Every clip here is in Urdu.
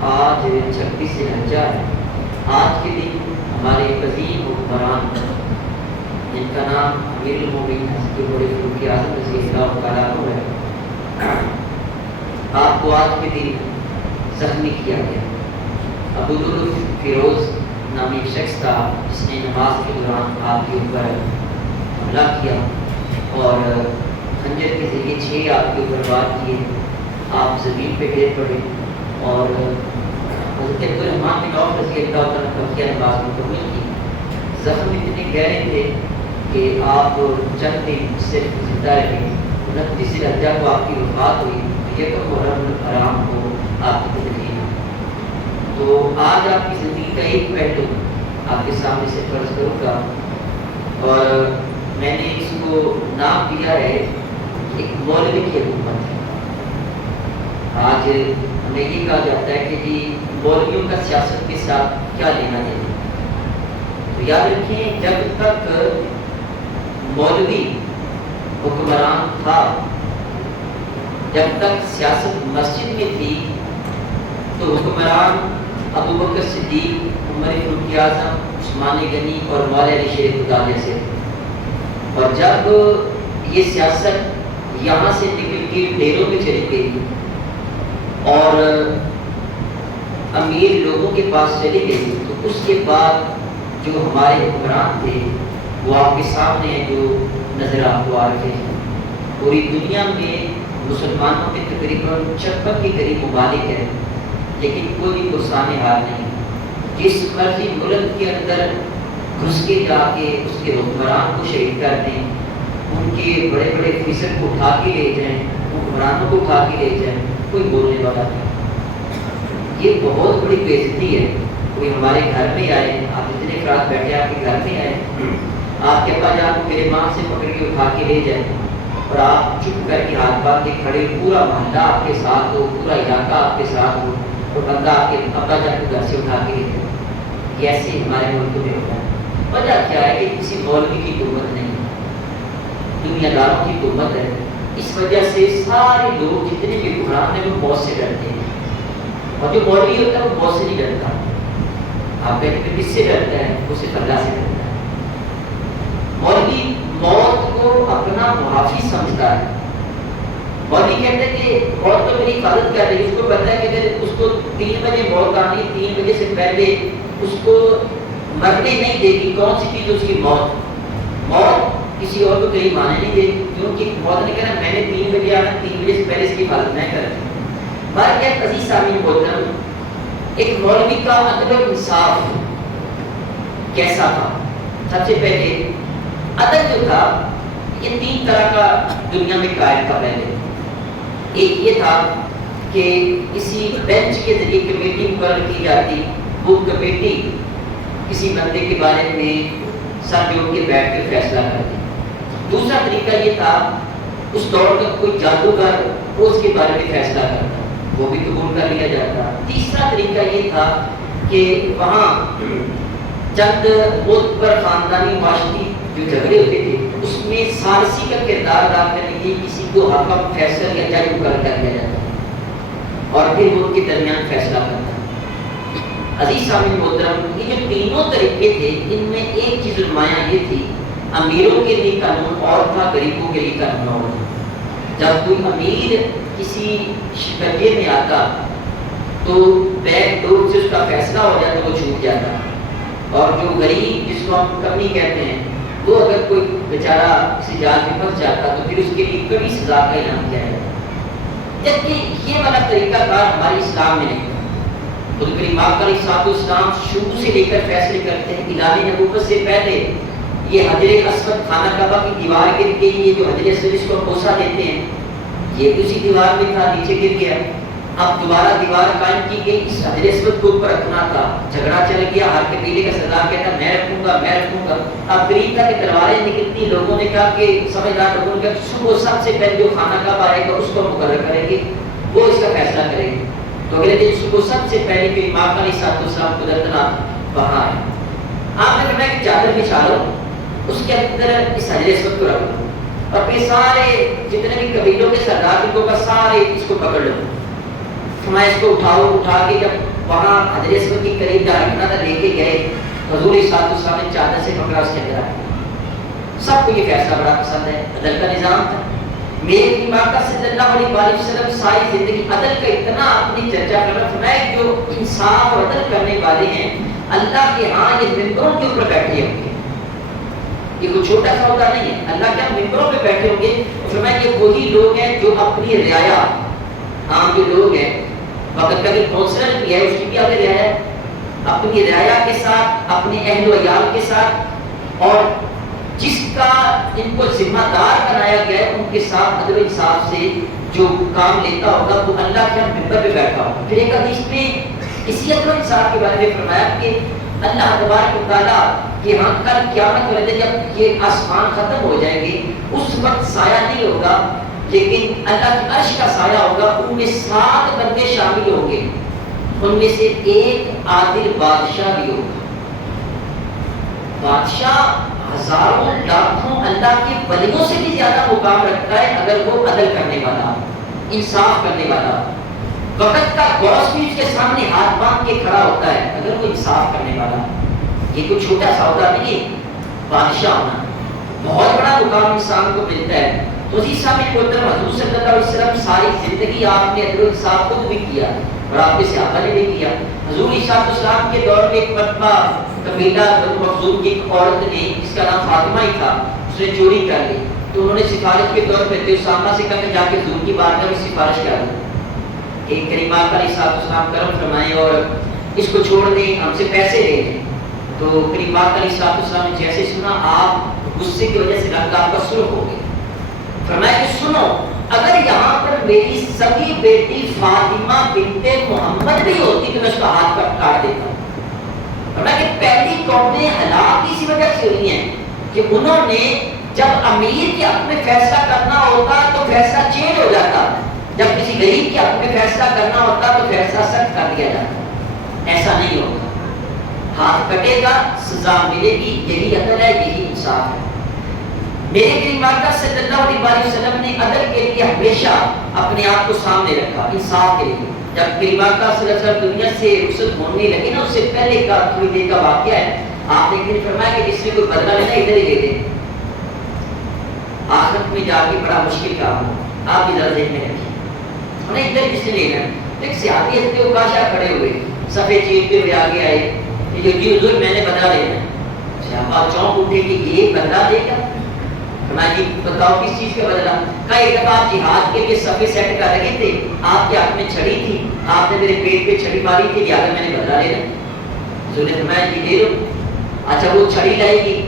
آج 26 ذوالحجہ ہے۔ آج کے دن ہمارے عظیم حکمران جن کا نام امیر المومنین حضرت بڑے فاروق اعظم رضی اللہ تعالیٰ عنہ ہے، آپ کو آج کے دن زخمی کیا گیا۔ ابو لؤلؤ فیروز نامی ایک شخص تھا جس نے نماز کے دوران آپ کے اوپر حملہ کیا اور خنجر کے ذریعے 6 آپ کے اوپر وار کیے۔ آپ زمین پہ گر پڑے اور حضرت عبدالرحمن بن عوف رضی اللہ تعالیٰ عنہ کی نماز مکمل کی۔ زخم اتنے گہرے تھے کہ آپ چند دن صرف زندہ رہے۔ 29 ذوالحجہ کو آپ کی وفات ہوئی، یکم محرم الحرام کو آپ کی تدفین ہوئی۔ تو آج آپ کی زندگی کا ایک پہلو آپ کے سامنے سے فرض کروں گا اور میں نے اس کو نام دیا ہے ایک مولوی کی حکومت ہے۔ آج ہمیں یہ کہا جاتا ہے کہ جی مولویوں کا سیاست کے ساتھ کیا لینا دینا۔ تو یاد رکھیں، جب تک مولوی حکمران تھا، جب تک سیاست مسجد میں تھی، تو حکمران ابو بکر صدیق، عمر فاروق اعظم، عثمان غنی اور مولا علی شیر خدا جیسے تھے۔ اور جب یہ سیاست یہاں سے نکل کے ڈیروں میں چلی گئی اور امیر لوگوں کے پاس چلی گئی، تو اس کے بعد جو ہمارے حکمران تھے وہ آپ کے سامنے ہیں جو نظر آپ کو آ رہے ہیں۔ پوری دنیا میں مسلمانوں کے تقریباً 56 کے قریب ممالک ہیں، لیکن کوئی پرسان حال نہیں۔ جس مرضی ملک کے اندر گھس کے جا کے اس کے حکمران کو شہید کر دیں، ان کے بڑے بڑے فیصد کو اٹھا کے لے جائیں، حکمرانوں کو اٹھا کے لے جائیں، کوئی بولنے والا نہیں۔ یہ بہت بڑی بے عزتی ہے۔ کوئی ہمارے گھر میں آئے، آپ اتنے افراد بیٹھے آپ کے گھر میں آئے، آپ کے ابا جان کو میرے ماں سے پکڑ کے اٹھا کے لے جائیں اور آپ چپ کر کے ہاتھ باندھ کے کھڑے، پورا محلہ آپ کے ساتھ ہو، پورا علاقہ آپ کے ساتھ ہو، اور بندہ آپ کے ابا جان کو گھر سے اٹھا کے لے جائے۔ یہ ایسے ہمارے ملک میں ہوتا ہے۔ وجہ کیا ہے کہ کسی مولوی کی حکومت نہیں، دنیا داروں کی حکومت ہے۔ اس وجہ سے سارے لوگ جتنے بھی حکمران ہیں وہ موت سے ڈرتے ہیں، اور جو مولوی ہوتا ہے وہ موت سے نہیں ڈرتا۔ آپ کہتے ہیں کس سے ڈرتا ہے؟ وہ صرف اللہ سے ڈرتا ہے۔ مولوی موت کو اپنا محافظ سمجھتا ہے۔ مولوی کہتا ہے کہ موت تو میری حفاظت کر رہی ہے، اس کو پتہ ہے کہ اگر اس کو 3 بجے موت آنی، 3 بجے سے پہلے اس کو مرنے نہیں دے گی۔ کون سی چیز اس کی؟ موت کسی اور کو قریب آنے نہیں دے گی، کیونکہ موت نے کہنا میں نے 3 بجے آنا، 3 بجے سے پہلے اس کی حفاظت میں کر رہی ہوں۔ بات کیا عزیز سامعین محترم، ایک مولوی کا عدل و انصاف کیسا تھا؟ سب سے پہلے عدل جو تھا، یہ 3 طرح کا دنیا میں قائم تھا۔ پہلے ایک یہ تھا کہ کسی بینچ کے ذریعے کمیٹی مقرر کی جاتی، وہ کمیٹی کسی بندے کے بارے میں سب جوڑ کے بیٹھ کے فیصلہ کرتی۔ دوسرا طریقہ یہ تھا، اس دور کا کوئی جادوگر وہ اس کے بارے میں فیصلہ کرتا، وہ بھی قبول کر لیا جاتا۔ تیسرا طریقہ یہ تھا کہ وہاں چند ملک پر خاندانی معاشرتی جو جھگڑے ہوتے تھے، اس میں ثالثی کا کردار ادا کرنے کے لیے کسی کو حکم، فیصل یا جج مقرر کر دیا جاتا اور پھر وہ ان کے درمیان فیصلہ کرتا۔ عزیز سامعین محترم، یہ جو تینوں طریقے تھے، ان میں ایک چیز نمایاں یہ تھی، امیروں کے لیے قانون اور تھا، غریبوں کے لیے قانون اور تھا۔ جب کوئی امیر کسی شکنجے میں آتا تو بیک ڈور سے اس کا فیصلہ ہو جاتا، وہ چھوٹ جاتا، اور جو غریب جس کو ہم کمی کہتے ہیں، وہ اگر کوئی بیچارہ کسی جال میں پھنس جاتا تو پھر اس کے لیے کڑی سزا کا اعلان کیا جاتا۔ جبکہ یہ والا طریقہ کار ہمارے اسلام میں نہیں تھا۔ خود کریم آقا علیہ الصلوۃ والسلام شروع سے لے کر فیصلے کرتے ہیں، اعلان نبوت سے پہلے یہ حجر اسود خانہ کعبہ کی دیوار گر گئی، یہ جو حجر اسود اس کو بوسہ دیتے ہیں، یہ بھی اسی دیوار میں تھا، نیچے گر گیا۔ اب دوبارہ دیوار قائم کی گئی، اس حجر اسود کو اوپر رکھنا تھا، جھگڑا چل گیا، ہر قبیلے کا سردار کہتا میں رکھوں گا میں رکھوں گا۔ اب قریب تھا کہ تلواریں نکلتی، لوگوں نے کہا کہ سمجھدار لوگوں نے کہا صبح سب سے پہلے جو خانہ کعبہ آئے گا اس کو مقرر کریں گے، وہ اس کا فیصلہ کریں گے۔ تو اگلے دن صبح سب سے پہلے کہ امام علیہ السلام قدرتنا وہاں آئے، آپ نے کہا کہ چادر بچھا لو، اس کے اندر اس حجر اسود کو رکھ دو، اور پھر سارے جتنے بھی قبیلوں کے سردار کو سارے اس کو پکڑ لو۔ فرمایا اس کو اٹھاؤ. اٹھا کے جب وہاں حجر اسود کے قریب جا رکھنا تھا لے کے گئے, حضور صلی اللہ علیہ وسلم نے چادر سے پکڑا, اس کے اندر رکھ دیا. سب کو یہ فیصلہ بڑا پسند ہے, عدل کا نظام تھا. میرے امام کا صلی اللہ علیہ وسلم ساری زندگی عدل کا اتنا اپنی چرچا کر رہا. فرمایا جو انصاف اور عدل کرنے والے ہیں اللہ کے ہاں یہ ممبروں کے اوپر بیٹھے ہوں گے. یہ کوئی چھوٹا سا ہوتا نہیں ہے, اللہ کے ممبروں پہ بیٹھے ہوں گے. فرمایا کہ وہی لوگ ہیں جو اپنی رعایا, عام جو لوگ ہیں, وقت کا کونسلر بھی ہے اس کی بھی اگر رعایا ہے, اپنی رعایا کے ساتھ, اپنے اہل و عیال کے ساتھ, اور جس کا ان کو ذمہ دار بنایا گیا ہے ان کے ساتھ عدل و انصاف سے جو کام لیتا ہوگا وہ اللہ کے ممبر پہ بیٹھا ہوگا. پھر ایک حدیث میں اسی عدل و انصاف کے بارے میں فرمایا کہ اللہ تبارک و تعالیٰ کہ ہاں کل قیامت والے دن جب یہ آسمان ختم ہو جائیں گے اس وقت سایہ نہیں ہوگا لیکن اللہ کی عرش کا سایہ ہوگا. ان میں 7 بندے شامل ہوں گے, ان میں سے ایک عادل بادشاہ بھی ہوگا. بادشاہ ہزاروں لاکھوں اللہ کے ولیوں سے بھی زیادہ مقام رکھتا ہے اگر وہ عدل کرنے والا, انصاف کرنے والا. وقت کا غوث بھی اس کے سامنے ہاتھ باندھ کے کھڑا ہوتا ہے اگر وہ انصاف کرنے والا. یہ کوئی چھوٹا سا ہوتا نہیں, بادشاہ ہونا بہت بڑا مقام انسان کو ملتا ہے. تو اسی سامنے محترم حضور صلی اللہ علیہ وسلم ساری زندگی آپ نے عدل و انصاف خود بھی کیا اور آپ کے صحابہ نے بھی کیا. حضور عیسیٰ علیہ السلام کے دور میں ایک مرتبہ قبیلہ بنو مخزوم کی ایک عورت نے جس کا نام فاطمہ ہی تھا, اس نے چوری کر لی. تو انہوں نے سفارش کے طور پہ اسامہ سے کہا کہ جا کے حضور کی بارگاہ میں سفارش کر دیں کہ کریم آقا علیہ السلام کرم فرمائیں اور اس کو چھوڑ دیں, ہم سے پیسے لے لیں. تو کریم آقا علیہ السلام نے جیسے سنا آپ غصے کی وجہ سے رنگ آپ کا سرخ ہو گیا. فرمایا کہ سنو, اگر یہاں پر میری سگی بیٹی فاطمہ بنت محمد بھی ہوتی تو میں اس کا ہاتھ کاٹ دیتا. فرمایا کہ پہلی قومیں ہلاک اسی وجہ سے ہوئی ہیں کہ انہوں نے جب امیر کے حق میں فیصلہ کرنا ہوتا تو فیصلہ چینج ہو جاتا, جب کسی غریب کے حق میں فیصلہ کرنا ہوتا تو فیصلہ سخت کر دیا جاتا. ایسا نہیں ہوگا, ہاتھ کٹے گا سزا ملے گی. یہی عدل ہے, یہی انصاف ہے. میرے کریم آقا صلی اللہ علیہ وسلم نے عدل کے لیے ہمیشہ اپنے آپ کو سامنے رکھا, انصاف کے لیے. جب کریم آقا صلی اللہ علیہ وسلم دنیا سے رخصت ہونے لگے نا, اس سے پہلے کا تھوڑی دیر کا واقعہ ہے. آپ نے ایک فرمایا کہ جس نے کوئی بدلہ لینا ادھر ہی لے لے, آخرت میں جا کے بڑا مشکل کام ہو. آپ بھی ذرا ذہن میں رکھیے, انہیں ادھر جس نے لینا. ایک صحابی حضرت عکاشہ کھڑے ہوئے, صفے چیرتے ہوئے آگے آئے, جی حضور میں نے بدلہ لینا. صحابہ چونک اٹھے کہ یہ بدلہ لے گا. فرمایا جی بتاؤ کس چیز کا بدلہ. کہا ایک دفعہ آپ جہاد کے لیے صفے سیٹ کر رہے تھے, آپ کے ہاتھ میں چھڑی تھی, آپ نے میرے پیٹ پہ چھڑی ماری تھی, لہٰذا میں نے بدلہ لینا. حضور نے فرمایا جی لے لو. اچھا وہ چھڑی لائے گی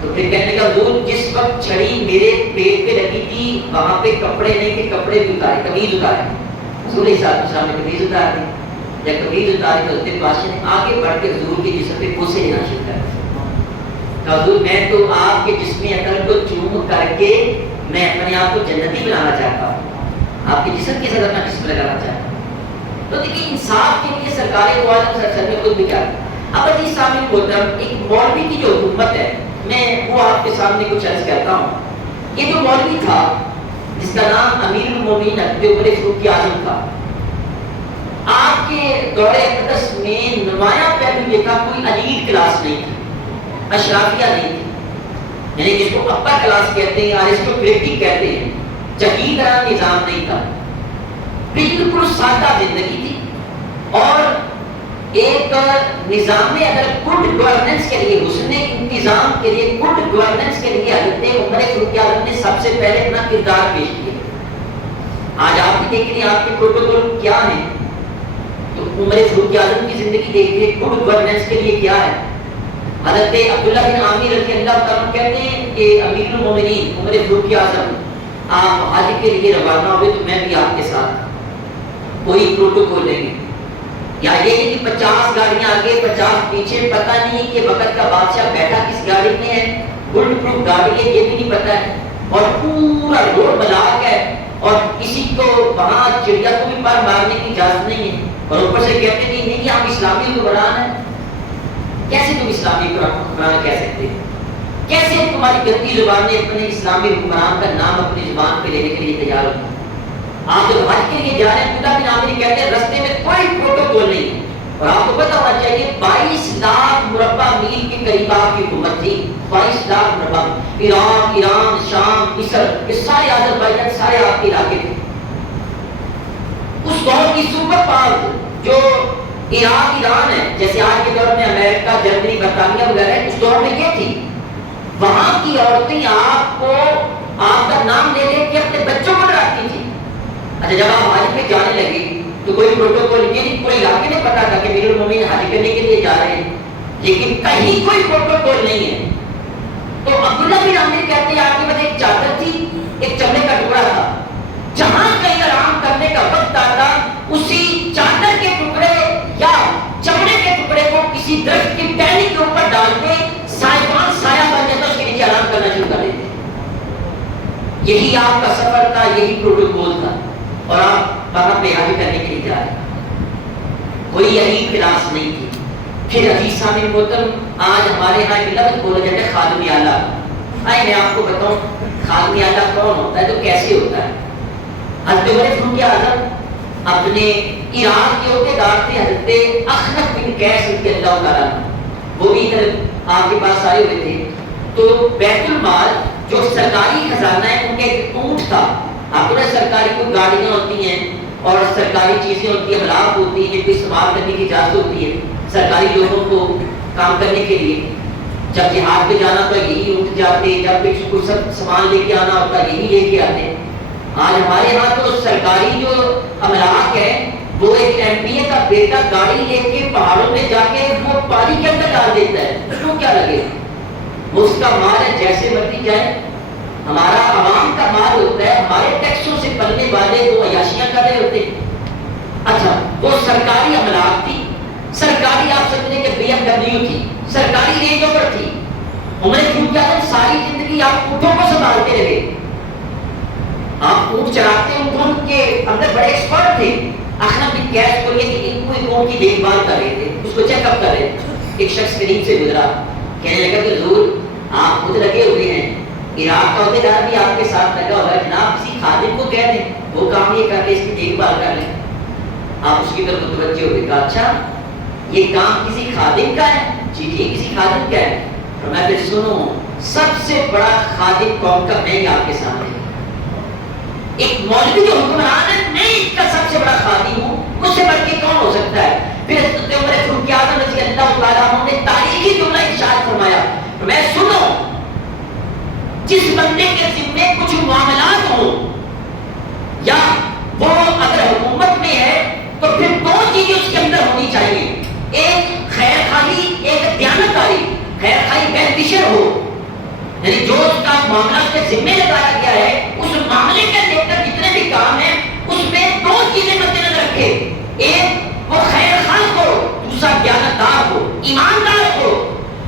تو پھر کہنے کا حضور جس وقت چھڑی میرے پیٹ پہ لگی تھی وہاں پہ کپڑے نہیں کہ کپڑے بھی اتارے, قمیض اتارے. حضور صاحب نے قمیض اتار دی. جب قمیض اتاری تو حضرت بادشاہ نے آگے بڑھ کے حضور کے جسم پہ بوسے لینا شروع کر دیا. حضور میں تو آپ کے جسم عقل کو چوم کر کے میں اپنے آپ کو جنتی بنانا چاہتا ہوں, آپ کے جسم کے ساتھ اپنا جسم لگانا چاہتا ہوں. تو دیکھیے انصاف کے لیے سرکار دو عالم سر نے خود بھی کیا. اب عزیز سامنے محترم, ایک مولوی کی جو حکومت ہے میں وہ آپ کے سامنے کچھ عرض کرتا ہوں. یہ جو مولوی تھا جس کا نام امیر المومنین حضرت عمر فاروق اعظم تھا, آپ کے دور اقدس میں نمایاں پہلو یہ تھا کوئی ایلیٹ کلاس نہیں تھی, اشرافیہ نہیں تھی, یعنی جس کو اپر کلاس کہتے ہیں, آرسٹوکریٹک کہتے ہیں, جگیردار نظام نہیں تھا. بالکل سادہ زندگی تھی. اور ایک نظام میں اگر گڈ گورننس کے لیے, حسن انتظام کے لیے, گڈ گورننس کے لیے حضرت عمر فاروق اعظم نے سب سے پہلے اپنا کردار پیش کیا. آج آپ بھی دیکھ لیں آپ کے پروٹوکول کیا ہیں, تو عمر فاروق اعظم کی زندگی دیکھیے گڈ گورننس کے لیے کیا ہے. حضرت عبداللہ بن عامر رضی اللہ تعالیٰ کہتے ہیں کہ امیر المومنین عمر فاروق اعظم آپ حج کے لیے روانہ ہوئے تو میں بھی آپ کے ساتھ, کوئی پروٹوکول نہیں. یا یہ نہیں کہ 50 گاڑیاں آگے 50 پیچھے, پتہ نہیں کہ وقت کا بادشاہ بیٹھا کس گاڑی میں ہے, بلٹ پروف گاڑی ہے یہ بھی نہیں پتہ ہے, اور پورا روڈ بلاک ہے, اور کسی کو وہاں چڑیا کو بھی پر مارنے کی اجازت نہیں ہے. اور اوپر سے کہتے نہیں کہ ہم اسلامی حکمران ہیں. کیسے تم اسلامی حکمران کہہ سکتے ہیں؟ کیسے تمہاری گندی زبان نے اپنے اسلامی حکمران کا نام اپنی زبان پہ لینے کے لیے تیار ہوتا؟ آپ جب حج کے لیے جا رہے ہیں عبداللہ بن عامر کہتے ہیں رستے میں کوئی پروٹوکول نہیں ہے، اور آپ کو پتا ہونا چاہیے 22 لاکھ مربع میل کے قریب آپ کی حکومت تھی، 22 لاکھ مربع، عراق، ایران، شام، مصر، یہ سارے آذربائیجان سارے آپ کے علاقے تھے۔ اس دور کی سپر پاور جو عراق، ایران ہے، جیسے آج کے دور میں امریکہ، جرمنی، برطانیہ وغیرہ ہے، اس دور میں یہ تھی۔ وہاں کی عورتیں آپ کو آپ کا نام لے لے کے اپنے بچوں کو ڈراتی تھی۔ اچھا جب آپ حج پہ جانے لگے تو کوئی پروٹوکول نہیں، پورے علاقے میں پتا تھا کہ امیر المومنین حج کرنے کے لیے جا رہے ہیں، لیکن کہیں کوئی پروٹوکول نہیں ہے۔ تو عبداللہ بن عامر کہتے ہیں آپ کے پاس ایک چادر تھی، ایک چمڑے کا ٹکڑا تھا، جہاں کہیں آرام کرنے کا وقت آتا اسی چادر کے ٹکڑے یا چمڑے کے ٹکڑے کو کسی درخت کی ٹہنی کے اوپر ڈال کے سائبان سایہ بن جاتا، اس کے نیچے آرام کرنا شروع کر دیتے۔ یہی آپ کا سفر تھا، یہی پروٹوکول تھا، اور آپ وہاں پہ حج کرنے کے لیے جا رہے ہیں، کوئی یہی کلاس نہیں تھی۔ پھر عزیز سامعین محترم، آج ہمارے یہاں ایک لفظ بولا جاتا ہے خادم اعلیٰ۔ آئے میں آپ کو بتاؤں خادم اعلیٰ کون ہوتا ہے تو کیسے ہوتا ہے۔ حضرت عمر فاروق اعظم اپنے ایران کے عہدیدار تھے، حضرت اخنف بن قیس رضی اللہ تعالیٰ عنہ، وہ بھی ادھر آپ کے پاس آئے ہوئے تھے۔ تو بیت المال جو سرکاری خزانہ ہے ان کا ایک اونٹ تھا، آپ کو سرکاری کوئی گاڑیاں ہوتی ہیں اور سرکاری چیزیں ہوتی ہیں، املاک ہوتی ہیں جن کو استعمال کرنے کی اجازت ہوتی ہے سرکاری لوگوں کو کام کرنے کے لیے۔ جب جہاد پہ جانا تو یہی اونٹ جاتے، جب کوئی سب سامان لے کے آنا ہوتا یہی لے کے آتے۔ آج ہمارے یہاں تو سرکاری جو املاک ہے وہ ایک ایم پی اے کا بیٹا گاڑی لے کے پہاڑوں میں جا کے وہ پانی کے اندر ڈال دیتا ہے، اس کو کیا لگے، وہ اس کا مال ہے، جیسے مرضی جائے۔ ہمارا عوام کا مال ہوتا ہے، ہمارے ٹیکسوں سے پلنے والے وہ عیاشیاں کر رہے ہوتے۔ اچھا وہ سرکاری املاک تھی، سرکاری آپ سمجھیں کہ بی ایم ڈبلیو تھی، سرکاری رینج اوور تھی۔ عمر فاروق اعظم ساری زندگی آپ اونٹوں کو سنبھالتے رہے، آپ اونٹ چراتے، اونٹوں کے اندر بڑے ایکسپرٹ تھے۔ اخنف بن قیس کو یہ کہ ان کو اونٹ کی دیکھ بھال کر رہے تھے، اس کو چیک اپ کر رہے تھے۔ ایک شخص قریب سے گزرا، کہنے لگا کہ حضور آپ خود لگے ہوئے ہیں، عراق کا عہدیدار بھی آپ کے ساتھ لگا ہوا ہے، جناب کسی خادم کو کہہ دیں وہ کام یہ کر کے اس کی دیکھ بھال کر لیں۔ آپ اس کی طرف متوجہ ہوئے، کہا اچھا یہ کام کسی خادم کا ہے؟ جی جی کسی خادم کا ہے۔ فرمایا پھر سنو، سب سے بڑا خادم قوم کا میں آپ کے سامنے، ایک مولوی جو حکمران ہے، میں اس کا سب سے بڑا خادم ہوں، مجھ سے بڑھ کے کون ہو سکتا ہے؟ پھر حضرت عمر فاروق اعظم رضی اللہ تعالیٰ عنہ نے تاریخی جملہ ارشاد فرمایا، میں سنو جس بندے کے ذمے کچھ معاملات ہوں یا وہ اگر حکومت میں ہے تو پھر دو چیزیں اس کے اندر ہونی چاہیے، ایک خیر خواہی، ایک دیانتداری۔ خیر خواہی بینیفیشر ہو، یعنی جو اس کا معاملہ اس کے ذمے لگایا گیا ہے اس معاملے کے لے کر جتنے بھی کام ہیں اس میں دو چیزیں مد نظر رکھے، ایک وہ خیر خواہ ہو، دوسرا دیانتدار ہو، ایماندار ہو۔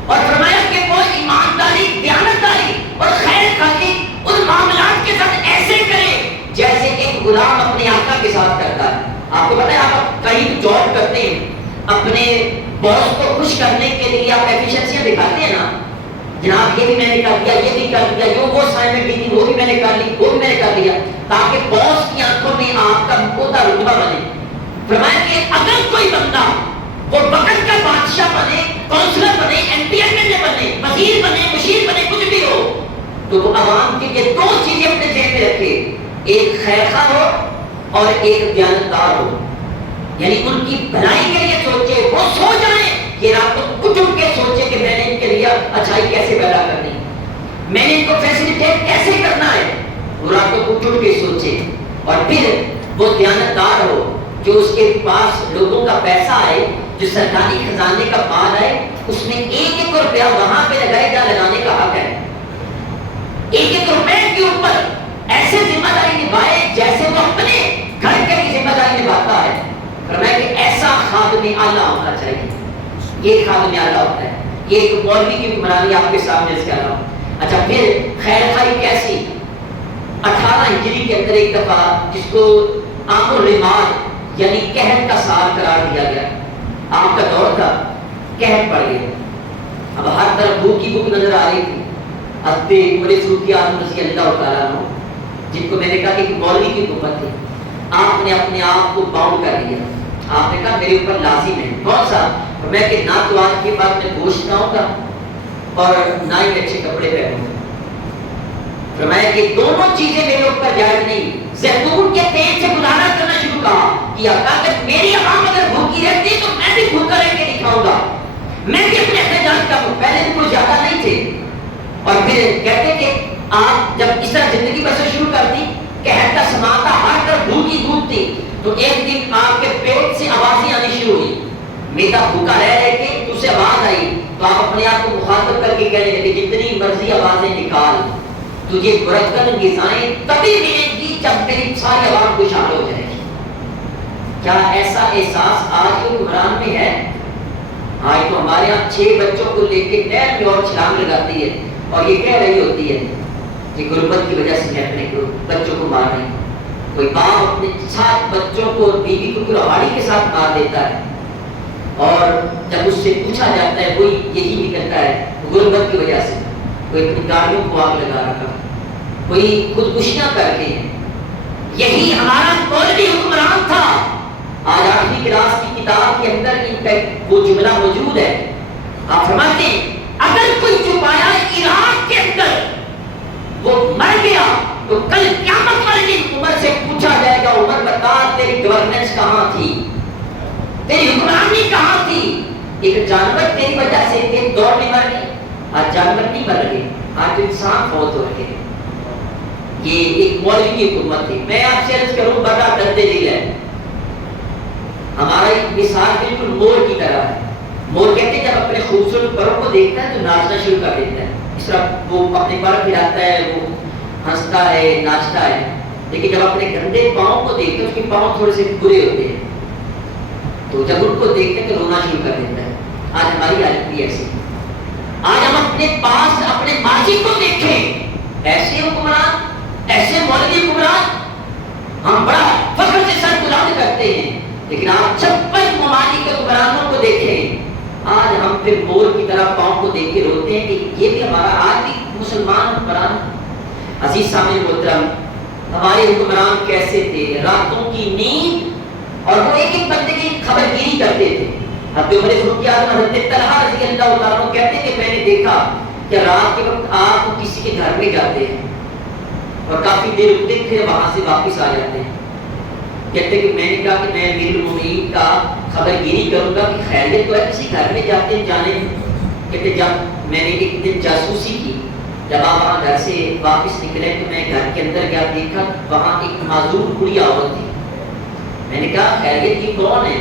اور فرمایا کہ وہ ایمانداری، دیانتداری اور خیر خواہی ان معاملات کے ساتھ ایسے کرے جیسے ایک غلام اپنے آقا کے ساتھ کرتا ہے۔ آپ کو پتہ ہے آپ کہیں جاب کرتے ہیں، اپنے باس کو خوش کرنے کے لیے آپ ایفیشنسیاں دکھاتے ہیں نا، جناب یہ بھی میں نے کر دیا، یہ بھی کر دیا، جو وہ اسائنمنٹ دی تھی وہ بھی میں نے کر لی، وہ بھی میں نے کر دیا، تاکہ باس کی آنکھوں میں آپ کا عہدہ رتبہ بنے۔ فرمایا کہ اگر کوئی بندہ وہ وقت کا بادشاہ بنے، کونسلر بنے، M P M L A بنے، وزیر بنے، مشیر بنے، کچھ بھی ہو، تو وہ عوام کے لیے دو چیزیں اپنے ذہن میں رکھے، ایک خیر خواہ ہو اور ایک دیانتدار ہو، یعنی ان کی بھلائی کے لیے سوچے، وہ سو جائیں کہ رات کو اٹھ کے سوچے کہ میں نے ان کے لیے اچھائی کیسے پیدا کرنی، میں نے ان کو فیسلیٹیٹ کیسے کرنا ہے، وہ رات کو اٹھ کے سوچے۔ اور پھر وہ دیانتدار ہو، جو اس کے پاس لوگوں کا پیسہ آئے، جو سرکاری خزانے کا مال ہے، اس میں ایک ایک روپیہ وہاں پہ لگائے جا لگانے کا حق ہے، ایک ایک روپے کے اوپر ایسے ذمہ داری نبھائے جیسے وہ اپنے گھر کے بھی ذمہ داری نبھاتا ہے۔ فرمایا کہ ایسا خادم اعلیٰ ہونا چاہیے، یہ خادم اعلیٰ ہوتا ہے۔ یہ ایک مولوی کی حکمرانی آپ کے سامنے سے کر رہا ہوں۔ اچھا پھر خیر خواہی کیسی؟ 18 ہجری کے اندر ایک دفعہ جس کو عام الرماد یعنی قحط کا سال قرار دیا گیا، آپ کا دور تھا، قحط پڑ گیا، اب ہر طرف بھوک کی بھوک نظر آ رہی تھی۔ حضرت عمر فاروق اعظم رضی اللہ تعالیٰ عنہ، جن کو میں نے کہا کہ مولوی کی حکومت تھی، آپ نے اپنے آپ کو باؤنڈ کر لیا. آپ نے کہا میرے اوپر لازم ہے. کون سا؟ میں کہ نہ تو آج کے بعد میں گوشت کھاؤں گا اور نہ ہی اچھے کپڑے پہنوں گا. فرمایا کہ دونوں چیزیں میرے اوپر جائز نہیں. زیتون کے تیل سے گزارا کرنا شروع کیا کہ میری عوام اگر بھوکی رہتی تو میں بھی بھوکا رہ کے دکھاؤں گا. میں بھی اپنے احتجاج کا ہوں. پہلے تو کوئی زیادہ نہیں تھے. اور پھر کہتے کہ آپ جب اس طرح زندگی بسر شروع کر دی کہ ہٹا سماتا ہر کر بھوکی دھوپ تھی تو ایک دن آپ کے پیٹ سے آوازیں آنی شروع ہوئی. میدا بھوکا رہ کے تو اسے آواز آئی تو آپ اپنے آپ کو مخاطب کر کے کہنے لگے جتنی مرضی آوازیں نکال تجھے برکن غذائیں تبھی ملیں گی جب تیری ساری عوام خوشحال ہو جائے گی. کیا ایسا احساس آج کے حکمران میں ہے؟ آج تو ہمارے یہاں 6 بچوں کو لے کے نہر میں اور چھلانگ لگاتی ہے اور یہ کہہ رہی ہوتی ہے کہ غربت کی وجہ سے میں اپنے بچوں کو مار رہی ہوں. کوئی باپ اپنے 7 بچوں کو بیوی کو کلہاڑی کے ساتھ مار دیتا ہے اور جب اس سے پوچھا جاتا ہے وہی یہی نکلتا ہے غربت کی وجہ سے. کوئی اپنی گاڑیوں کو آگ لگا رکھا, کوئی خودکشیاں کر کے ہیں. یہی ہمارا مولوی حکمران تھا. آج 8ویں کلاس کی کتاب کے اندر ان کا وہ جملہ موجود ہے. آپ فرماتے ہیں اگر کوئی چھپایا عراق کے اندر وہ مر گیا تو کل قیامت والے دن عمر سے پوچھا جائے گا عمر بتا تیری گورننس کہاں تھی, تیری حکمرانی کہاں تھی. ایک جانور تیری وجہ سے ایک دور میں مر گئی. آج جانور نہیں مر رہے, آج انسان فوت ہو رہے ہیں. یہ ایک مولوی کی حکومت تھی. میں آپ سے عرض کروں بڑا درد دل ہے. ہمارا ایک مثال بالکل مور کی طرح ہے. مور کہتے ہیں جب اپنے خوبصورت پروں کو دیکھتا ہے تو ناچنا شروع کر دیتا ہے. اس طرح وہ اپنے پر پھراتا ہے, وہ ہنستا ہے, ناچتا ہے. لیکن جب اپنے گندے پاؤں کو دیکھتے ہیں اس کے پاؤں تھوڑے سے برے ہوتے ہیں تو جب ان کو دیکھتے ہیں تو رونا شروع کر دیتا ہے. آج ہماری حالت بھی ایسی. آج ہم اپنے پاس اپنے ماضی کو دیکھیں, ایسے حکمران, ایسے مولوی حکمران, ہم بڑا فخر سے سر بلند کرتے ہیں. لیکن آپ 56 ممالک کے حکمرانوں کو دیکھیں, آج ہم پھر مور کی طرح پاؤں کو دیکھ کے روتے ہیں کہ یہ بھی ہمارا آج بھی مسلمان حکمران. عزیز سامعین محترم, ہمارے حکمران کیسے تھے؟ راتوں کی نیند اور وہ ایک ایک بندے کی خبر گیری کرتے تھے. حضرت عمر فاروق اعظم حضرت طلحہ رضی اللہ تعالیٰ عنہ کہتے ہیں کہ میں نے دیکھا کہ رات کے وقت آپ کسی کے گھر میں جاتے ہیں اور کافی دیر رکتے پھر وہاں سے واپس آ جاتے ہیں. کہتے کہ میں نے کہا کہ میں امیر المومنین کا خبر گیری کروں گا کہ خیریت تو ہے, کسی گھر میں جاتے ہیں جانے. کہتے جب میں نے ایک دن جاسوسی کی, جب آپ وہاں گھر سے واپس نکلے تو میں گھر کے اندر گیا, دیکھا وہاں ایک معذور بوڑھی عورت تھی. میں نے کہا خیریت یہ کون ہے؟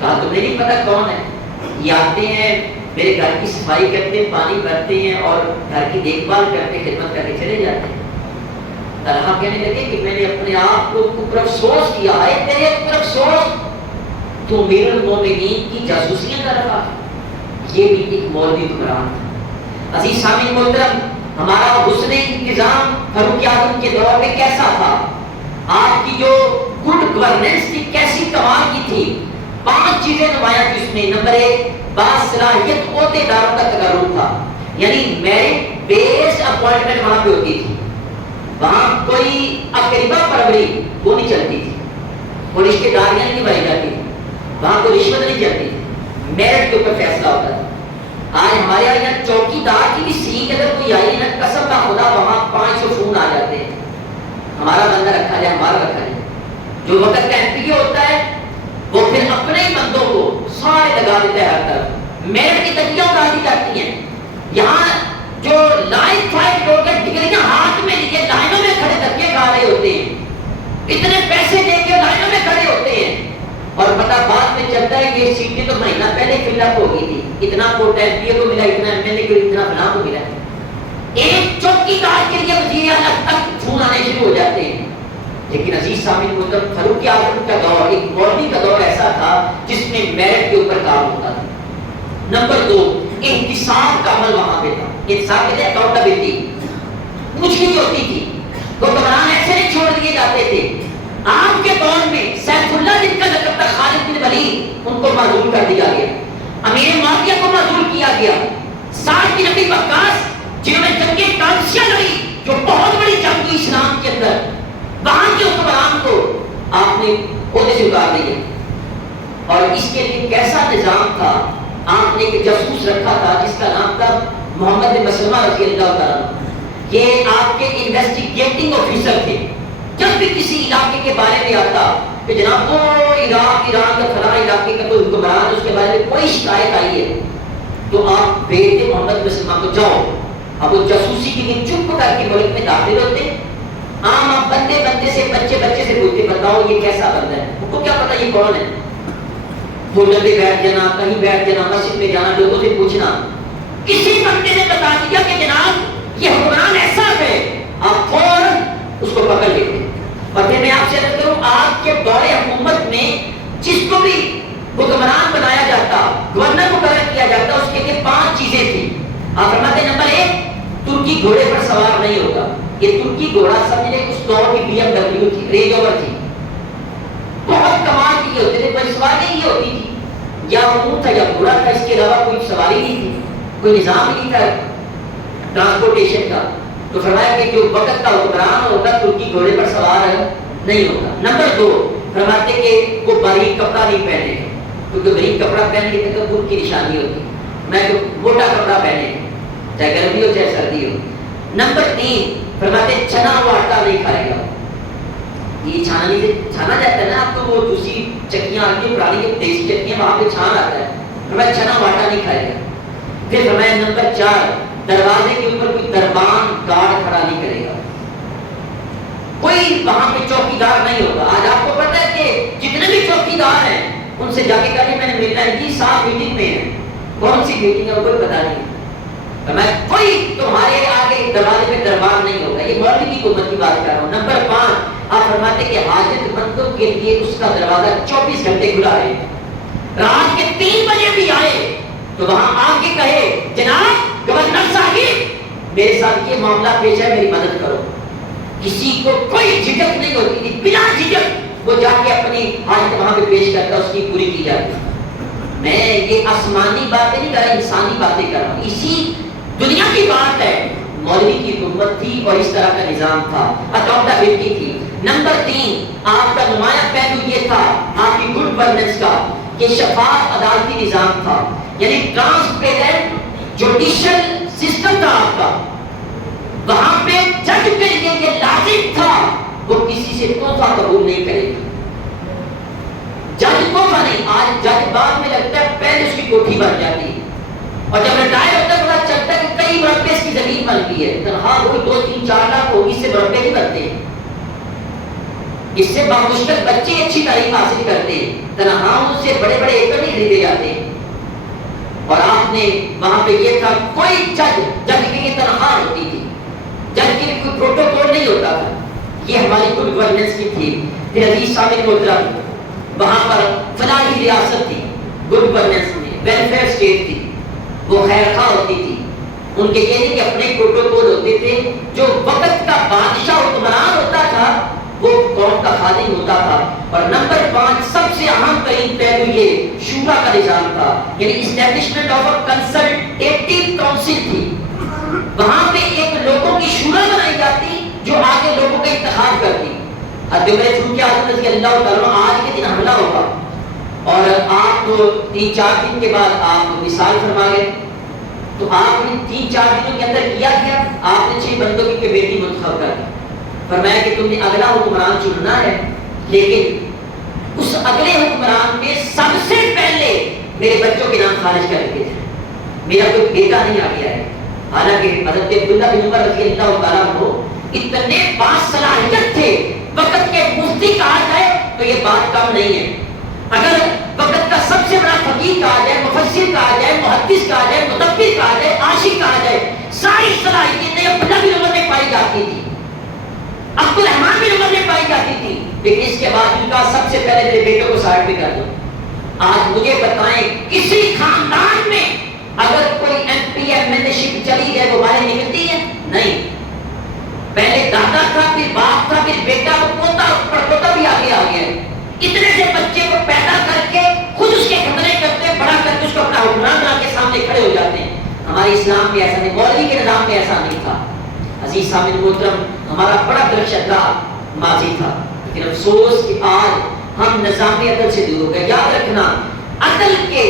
کہا تمہیں نہیں پتا کون ہے؟ یہ آتے ہیں میرے گھر کی صفائی کرتے ہیں, پانی بھرتے ہیں اور گھر کی دیکھ بھال کرتے, خدمت کر کے چلے جاتے ہیں. طلحہ کہنے لگے کہ میں نے اپنے آپ کو اوپر افسوس کیا ہے. تیرے اوپر افسوس, تو امیر المومنین کی جاسوسیاں کر رہا ہے. یہ بھی ایک مولوی حکمران تھا. عزیز سامعین محترم, ہمارا حسن انتظام فاروق اعظم کے دور میں کیسا تھا؟ آپ کی جو گڈ گورننس تھی کیسی کمال کی تھی؟ 5 چیزیں نمایاں کی اس میں. نمبر 1, باصلاحیت عہدیداروں کا تقرر تھا, یعنی میرٹ بیس اپوائنٹمنٹ وہاں پہ ہوتی تھی. وہاں کوئی اقربا پروری وہ نہیں چلتی تھی, کوئی رشتے داریاں نہیں نبھائی جاتی تھی, وہاں کوئی رشوت نہیں چلتی تھی, میرٹ کے اوپر فیصلہ ہوتا تھا. آج ہمارے یہاں چوکی دار کی بھی سیٹ اگر کوئی آئی نا, قسم کا خدا وہاں 500 فون آ جاتے ہیں, ہمارا بندہ رکھا جائے, ہمارا رکھا جائے. جو وقت کا ایم ہوتا ہے وہ پھر اپنے ہی بندوں کو سارے لگا دیتا ہے ہر طرف. میرٹ کی تکیاں اڑاتی جاتی ہیں. یہاں جو لائن فائٹ لوگ ہیں ڈگریاں ہاتھ میں لیے لائنوں میں کھڑے دھکے کھا رہے ہوتے ہیں, اتنے پیسے دے کے لائنوں میں کھڑے ہوتے ہیں اور پتہ بعد میں چلتا ہے کہ یہ سیٹیں تو مہینہ پہلے فل اپ ہو گئی تھی, اتنا کوٹا ایم پی کو ملا, اتنا ایم ایل اے کو, اتنا فلاں کو ملا. ایک چوکی دار کے لیے وزیر اعلیٰ تک فون آنے شروع ہو جاتے ہیں. لیکن عزیز سامعین محترم, فاروق اعظم کا دور ایک مولوی کا دور ایسا تھا جس میں میرٹ کے اوپر کام ہوتا تھا. نمبر 2, احتساب کا عمل وہاں پہ تھا. احتساب کہتے ہیں اکاؤنٹیبلٹی, پوچھ گچھ ہوتی تھی. حکمران ایسے نہیں چھوڑ دیے جاتے تھے. آپ کے دور میں سیف اللہ جن کا لقب تھا خالد بن ولید, ان کو معزول کر دیا گیا. امیر معاویہ کو معزول کیا گیا. سعد بن ابی وقاص جنہوں نے جنگ قادسیہ لڑی, جو بہت بڑی جنگ کی اسلام کے اندر, وہاں کے حکمران کو آپ نے عہدے سے اتار دیا. اور اس کے لیے کیسا نظام تھا. آپ نے ایک جاسوس رکھا تھا جس کا نام تھا محمد بن مسلمہ رضی اللہ تعالیٰ. یہ آپ کے انویسٹیگیٹنگ آفیسر تھے. جب بھی کسی علاقے کے بارے میں آتا کہ جناب وہ عراق ایران کا فلاں علاقے کا کوئی حکمران اس کے بارے میں کوئی شکایت آئی ہے تو آپ بھیجتے محمد بن مسلمہ کو جاؤ. اب وہ جاسوسی کے لیے چپ کر کے ملک میں داخل ہوتے. عام آپ بندے سے بچے سے پوچھتے بتاؤ یہ کیسا بندہ ہے. ان کو کیا پتا یہ کون ہے. ہوٹل میں بیٹھ جانا, کہیں بیٹھ جانا, مسجد میں جانا, لوگوں سے پوچھنا. کسی بندے نے بتا دیا کہ جناب یہ حکمران ایسا ہے, آپ فوراً اس کو پکڑ لیتے. اور پھر میں آپ سے عرض کروں آپ کے دور حکومت میں جس کو بھی حکمران بنایا جاتا, گورنر مقرر کیا جاتا, اس کے لیے 5 چیزیں تھیں. آپ فرماتے نمبر 1 ترکی گھوڑے پر سوار نہیں ہوگا. یہ ترکی گھوڑا سمجھ لیں اس دور کی BMW تھی, رینج اوور تھی, بہت کمال کی ہوتے تھے. کوئی سواری یہ ہوتی تھی یا اونٹ تھا یا گھوڑا تھا, اس کے علاوہ کوئی سواری نہیں تھی, کوئی نظام نہیں تھا ٹرانسپورٹیشن کا. تو فرمایا کہ جو وقت کا حکمران ہوگا ترکی گھوڑے پر سوار نہیں ہوگا. نمبر 2 فرماتے کہ وہ باریک کپڑا نہیں پہنے, کیونکہ باریک کپڑا پہن کے تکبر کی نشانی ہوتی. میں تو موٹا کپڑا پہنے, چاہے گرمی ہو چاہے سردی ہو. نمبر 3 فرماتے چھنا ہوا آٹا نہیں کھائے گا. یہ چھانا جاتا ہے نا آپ کو, وہ دوسری چکیاں آتی ہیں پرانی جو دیسی چکیاں وہاں پہ چھان آتا ہے. فرمایا چھنا ہوا آٹا نہیں کھائے گا. پھر فرمایا نمبر 4 دروازے کے اوپر کوئی دربان گارڈ کھڑا نہیں کرے گا, کوئی وہاں پہ چوکیدار نہیں ہوگا. آج آپ کو پتا ہے کہ جتنے بھی چوکیدار ہیں ان سے جا کے کہا میں نے ملنا ہے جی صاحب میٹنگ میں ہے. کون سی میٹنگ ہے کوئی پتا نہیں. میں کوئی تمہارے آگے دروازے پہ دربار نہیں ہوگا. یہ مولوی کی حکومت کی بات کر رہا ہوں. نمبر 5 آپ فرماتے کہ حاجت مندوں کے لیے اس کا دروازہ 24 گھنٹے کھلا ہے. رات کے 3 بجے بھی آئے تو وہاں آ کے کہے جناب گورنر صاحب میرے ساتھ یہ معاملہ پیش ہے, میری مدد کرو. کسی کو کوئی جھجک نہیں ہوتی تھی, بنا جھجک وہ جا کے اپنی حاجت وہاں پہ پیش کرتا, اس کی پوری کی جاتی. میں یہ آسمانی باتیں نہیں کر رہا, انسانی باتیں کر رہا ہوں. اسی دنیا کی بات ہے. مولوی کی حکومت تھی اور اس طرح کا نظام تھا, اکاؤنٹیبلٹی تھی. نمبر 3 آپ کا نمایاں پہلو یہ تھا آپ کی گڈ گورننس کا کہ شفاف عدالتی نظام تھا, یعنی ٹرانسپیرنٹ جوڈیشل سسٹم تھا آپ کا. وہاں پہ جج کے لیے یہ لازم تھا وہ کسی سے تحفہ قبول نہیں کرے گا. جج تحفہ نہیں. آج جج بعد میں لگتا ہے پہلے اس کی کوٹھی بن جاتی ہے اور جب ریٹائر ہوتا ہے پتا چلتا ہے کہ کئی مربے اس کی زمین بن گئی ہے. تنخواہ کوئی 2-3-4 لاکھ ہوگی, اس سے مربے نہیں بنتے. اس سے بامشکل بچے اچھی تعلیم حاصل کرتے ہیں, تنخواہوں سے بڑے بڑے ایکڑ نہیں خریدے جاتے. اور آپ نے وہاں پہ یہ تھا کوئی جج کی تنخواہ ہوتی تھی, جج کے لیے کوئی پروٹوکول نہیں ہوتا تھا. یہ ہماری گڈ گورننس کی تھی. پھر عزیز سامعین محترم وہاں پر فلاحی ریاست تھی, گڈ گورننس میں ویلفیئر اسٹیٹ تھی, وہ خیر خواہ ہوتی تھی. ان کے یہ نہیں کہ اپنے پروٹوکول ہوتے تھے. جو وقت کا بادشاہ حکمران ہوتا تھا وہ قوم کا خادم ہوتا تھا. اور نمبر 5 سب سے اہم ترین پہلو یہ شورا کا نظام تھا, یعنی establishment of a consultative council تھی. وہاں پہ ایک لوگوں کی شورا بنائی جاتی جو آگے لوگوں کا انتخاب کرتی. حضرت فاروق اعظم رضی اللہ تعالیٰ آج کے دن حملہ ہوگا اور آپ 3-4 دن کے بعد آپ مثال فرما گئے. تو آپ نے 3-4 دنوں کے اندر کیا کیا, آپ نے 6 بندوں کی کمیٹی منتخب کر دی. فرمایا کہ تم نے اگلا حکمران چننا ہے, لیکن اس اگلے حکمران میں سب سے پہلے میرے بچوں کے نام خارج کر کے تھے. میرا کوئی بیٹا نہیں آ گیا ہے. حالانکہ حضرت عبداللہ بن عمر رضی اللہ تعالیٰ عنہ اتنے باصلاحیت تھے. وقت کے مفتی کہا جائے تو یہ بات کم نہیں ہے. اگر وقت کا سب سے بڑا فقیہ کہا جائے, مفسر کہا جائے, محدث کہا جائے, مدبر کہا جائے, عاشق کہا جائے, ساری صلاحیتیں عبداللہ بن عمر میں پائی جاتی تھی, عبد الرحمن بن عمر میں پائی جاتی تھی. لیکن اس کے بعد ان کا سب سے پہلے میرے بیٹوں کو سائڈ پہ کر دو. آج مجھے بتائیں کسی خاندان میں اگر کوئی MP MLA شپ چلی جائے وہ باہر نکلتی ہے؟ نہیں. پہلے دادا تھا, پھر باپ تھا, پھر بیٹا, پوتا بھی آگے آ گیا. اتنے سے بچے کو پیدا کر کے خود اس کے خطرے کرتے, بڑا کر کے اس کو اپنا حکمران بنا کے سامنے کھڑے ہو جاتے ہیں. ہمارے اسلام میں ایسا نہیں, مولوی کے نظام میں ایسا نہیں تھا. عزیز سامعین محترم ہمارا بڑا درشتگاہ ماضی تھا. لیکن افسوس کہ آج ہم نظام عدل سے دور ہو گئے. یاد رکھنا عدل کے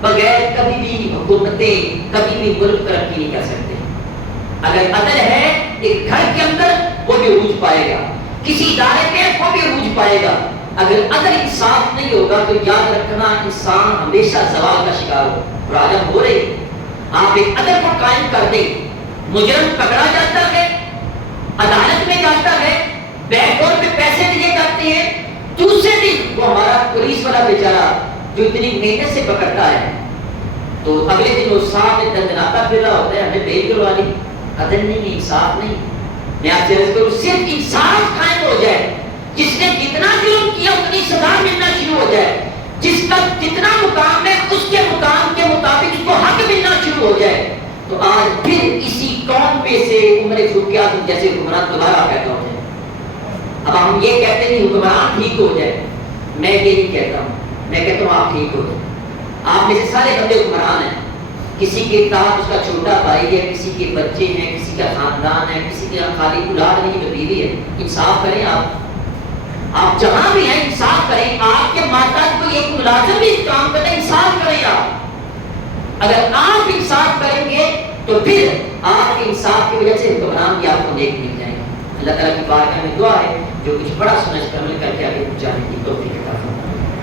بغیر کبھی بھی حکومتیں کبھی بھی ملک ترقی نہیں کر سکتے. اگر عدل ہے ایک گھر کے اندر وہ بھی عروج پائے گا, کسی ادارے میں وہ بھی عروج پائے گا. اگر عدل انصاف نہیں ہوگا تو یاد رکھنا انسان ہمیشہ زوال کا شکار ہو. اور آج ہم ہو رہے, آپ ایک عدل کو قائم کر دیں, مجرم پکڑا جاتا ہے, عدالت میں جاتا ہے, بینک میں پیسے دیے جاتے ہیں, دوسرے دن وہ ہمارا پولیس والا بیچارہ جو اتنی محنت سے پکڑتا ہے تو اگلے دن وہ سامنے دندناتا پھر رہا ہوتا ہے ہمیں بیل کروا دی. عدل نہیں, انصاف نہیں. میں آپ سے عرض کروں صرف انصاف قائم ہو جائے, جس نے جتنا جرم کیا اتنی سزا ملنا شروع ہو جائے, جس کا جتنا مقام ہے اس کے مقام کے مطابق اس کو حق ملنا شروع ہو جائے, تو آج پھر اسی قوم میں سے عمر فاروق اعظم جیسے حکمران دوبارہ پیدا ہو جائے. اب ہم یہ کہتے ہیں حکمران ٹھیک ہو جائے, میں یہ نہیں کہتا ہوں, میں کہتا ہوں آپ ٹھیک ہو جائے. آپ میں سے سارے بندے حکمران ہیں, کسی کے تحت اس کا چھوٹا بھائی ہے, کسی کے بچے ہیں, کسی کا خاندان ہے, کسی کا خالی اولاد نہیں جو بیوی ہے. انصاف کریں آپ جہاں بھی ہیں انصاف کریں. آپ کے ماتحت کوئی ایک ملازم بھی کام کریں, انصاف کریں. اگر آپ انصاف کریں گے تو پھر آپ کے انصاف کی وجہ سے حکمران بھی آپ کو نیک مل جائیں گے. اللہ تعالیٰ کی بارگاہ میں دعا ہے جو کچھ بڑا سمجھ کر عمل کر کے آگے جانے کی توفیق عطا فرمائے.